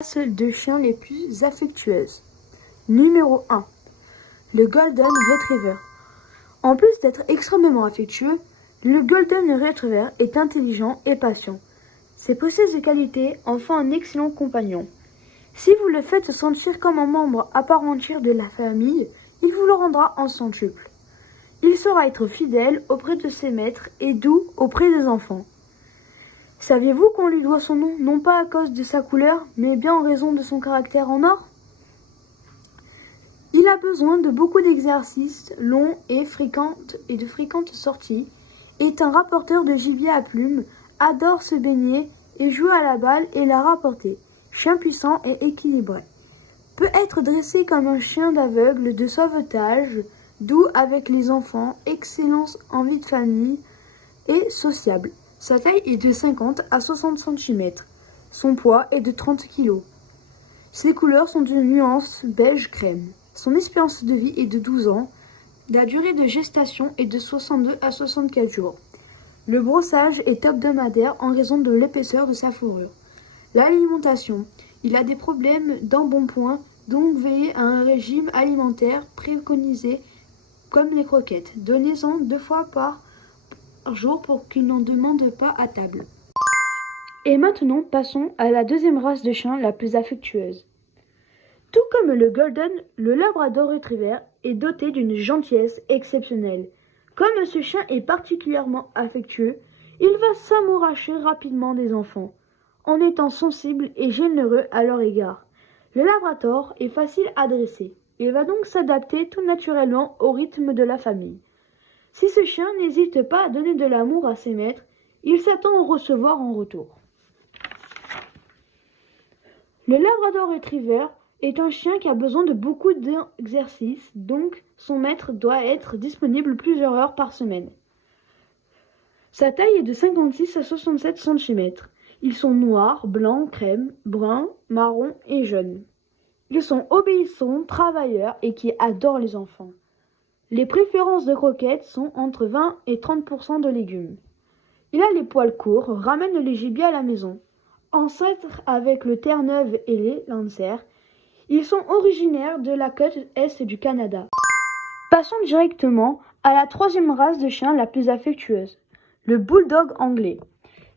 De chiens les plus affectueuses. Numéro 1. Le Golden Retriever. En plus d'être extrêmement affectueux, le Golden Retriever est intelligent et patient. Ses précieuses qualités en font un excellent compagnon. Si vous le faites sentir comme un membre à part entière de la famille, il vous le rendra en centuple. Il saura être fidèle auprès de ses maîtres et doux auprès des enfants. Saviez-vous qu'on lui doit son nom, non pas à cause de sa couleur, mais bien en raison de son caractère en or? Il a besoin de beaucoup d'exercices longs et de fréquentes sorties, est un rapporteur de gibier à plumes, adore se baigner et jouer à la balle et la rapporter. Chien puissant et équilibré. Peut être dressé comme un chien d'aveugle de sauvetage, doux avec les enfants, excellence en vie de famille et sociable. Sa taille est de 50 à 60 cm. Son poids est de 30 kg. Ses couleurs sont de nuance beige-crème. Son espérance de vie est de 12 ans. La durée de gestation est de 62 à 64 jours. Le brossage est hebdomadaire en raison de l'épaisseur de sa fourrure. L'alimentation. Il a des problèmes d'embonpoint, donc veillez à un régime alimentaire préconisé comme les croquettes. Donnez-en 2 fois par jour pour qu'il n'en demande pas à table. Et maintenant, passons à la deuxième race de chiens la plus affectueuse. Tout comme le Golden, le Labrador Retriever est doté d'une gentillesse exceptionnelle. Comme ce chien est particulièrement affectueux, il va s'amouracher rapidement des enfants, en étant sensible et généreux à leur égard. Le Labrador est facile à dresser. Il va donc s'adapter tout naturellement au rythme de la famille. Si ce chien n'hésite pas à donner de l'amour à ses maîtres, il s'attend à en recevoir en retour. Le Labrador Retriever est un chien qui a besoin de beaucoup d'exercices, donc son maître doit être disponible plusieurs heures par semaine. Sa taille est de 56 à 67 cm. Ils sont noirs, blancs, crème, bruns, marrons et jaunes. Ils sont obéissants, travailleurs et qui adorent les enfants. Les préférences de croquettes sont entre 20 et 30% de légumes. Il a les poils courts, ramène les gibiers à la maison. Ancêtres avec le Terre-Neuve et les Lancers, ils sont originaires de la côte est du Canada. Passons directement à la troisième race de chiens la plus affectueuse, le Bulldog anglais.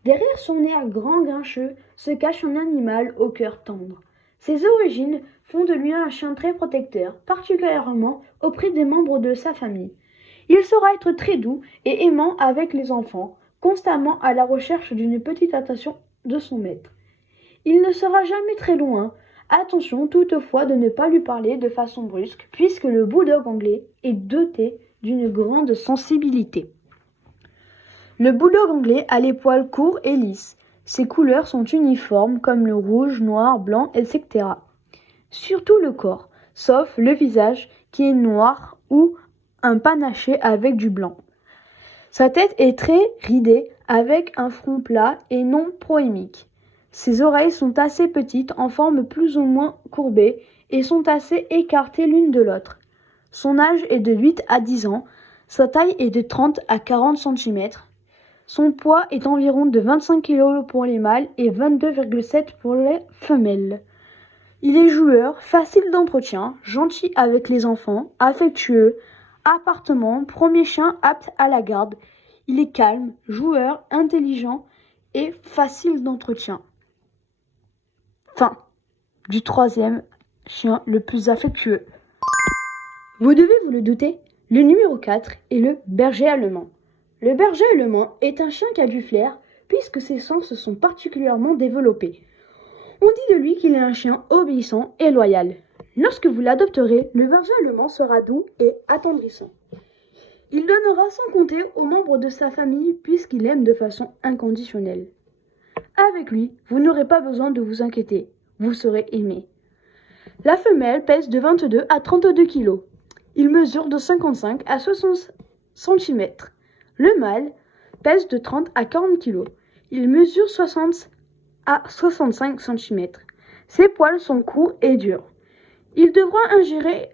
Derrière son air grand grincheux se cache un animal au cœur tendre. Ses origines font de lui un chien très protecteur, particulièrement auprès des membres de sa famille. Il saura être très doux et aimant avec les enfants, constamment à la recherche d'une petite attention de son maître. Il ne sera jamais très loin. Attention toutefois de ne pas lui parler de façon brusque, puisque le Bulldog anglais est doté d'une grande sensibilité. Le Bulldog anglais a les poils courts et lisses. Ses couleurs sont uniformes comme le rouge, noir, blanc, etc. Surtout le corps, sauf le visage qui est noir ou un panaché avec du blanc. Sa tête est très ridée avec un front plat et non proémique. Ses oreilles sont assez petites en forme plus ou moins courbée et sont assez écartées l'une de l'autre. Son âge est de 8 à 10 ans, sa taille est de 30 à 40 cm. Son poids est environ de 25 kg pour les mâles et 22,7 pour les femelles. Il est joueur, facile d'entretien, gentil avec les enfants, affectueux, appartement, premier chien apte à la garde. Il est calme, joueur, intelligent et facile d'entretien. Fin du troisième chien le plus affectueux. Vous devez vous le douter, le numéro 4 est le berger allemand. Le berger allemand est un chien qui a du flair puisque ses sens sont particulièrement développés. On dit de lui qu'il est un chien obéissant et loyal. Lorsque vous l'adopterez, le berger allemand sera doux et attendrissant. Il donnera sans compter aux membres de sa famille puisqu'il aime de façon inconditionnelle. Avec lui, vous n'aurez pas besoin de vous inquiéter, vous serez aimé. La femelle pèse de 22 à 32 kg. Il mesure de 55 à 60 cm. Le mâle pèse de 30 à 40 kg. Il mesure 60 à 65 cm. Ses poils sont courts et durs. Il devra ingérer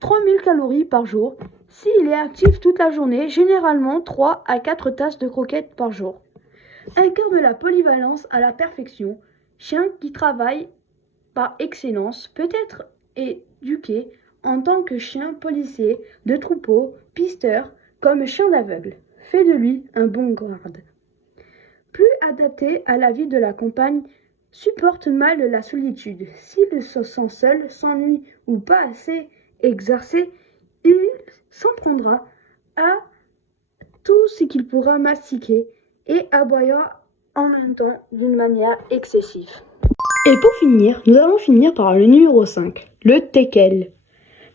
3000 calories par jour. S'il est actif toute la journée, généralement 3 à 4 tasses de croquettes par jour. Incarne la polyvalence à la perfection. Chien qui travaille par excellence peut être éduqué en tant que chien policier, de troupeau, pisteur, comme chien d'aveugle. Fait de lui un bon garde. Plus adapté à la vie de la campagne, supporte mal la solitude. S'il se sent seul, s'ennuie ou pas assez exercé, il s'en prendra à tout ce qu'il pourra mastiquer et aboyera en même temps d'une manière excessive. Et pour finir, nous allons finir par le numéro 5, le teckel.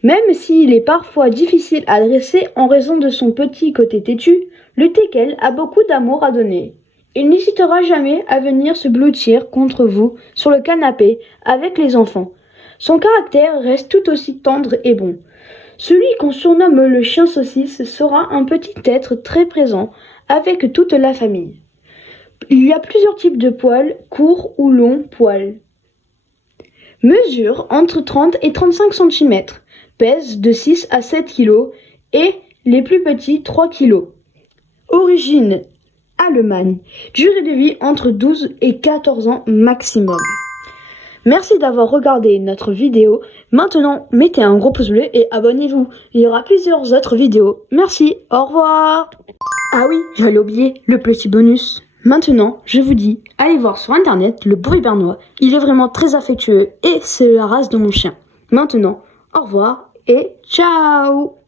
Même s'il est parfois difficile à dresser en raison de son petit côté têtu, le teckel a beaucoup d'amour à donner. Il n'hésitera jamais à venir se blottir contre vous sur le canapé avec les enfants. Son caractère reste tout aussi tendre et bon. Celui qu'on surnomme le chien saucisse sera un petit être très présent avec toute la famille. Il y a plusieurs types de poils, courts ou longs poils. Mesure entre 30 et 35 cm, pèse de 6 à 7 kg et les plus petits 3 kg. Origine Allemagne, durée de vie entre 12 et 14 ans maximum. Merci d'avoir regardé notre vidéo. Maintenant, mettez un gros pouce bleu et abonnez-vous. Il y aura plusieurs autres vidéos. Merci, au revoir. Ah oui, j'allais oublier le petit bonus. Maintenant, je vous dis, allez voir sur internet le bruit bernois. Il est vraiment très affectueux et c'est la race de mon chien. Maintenant, au revoir et ciao.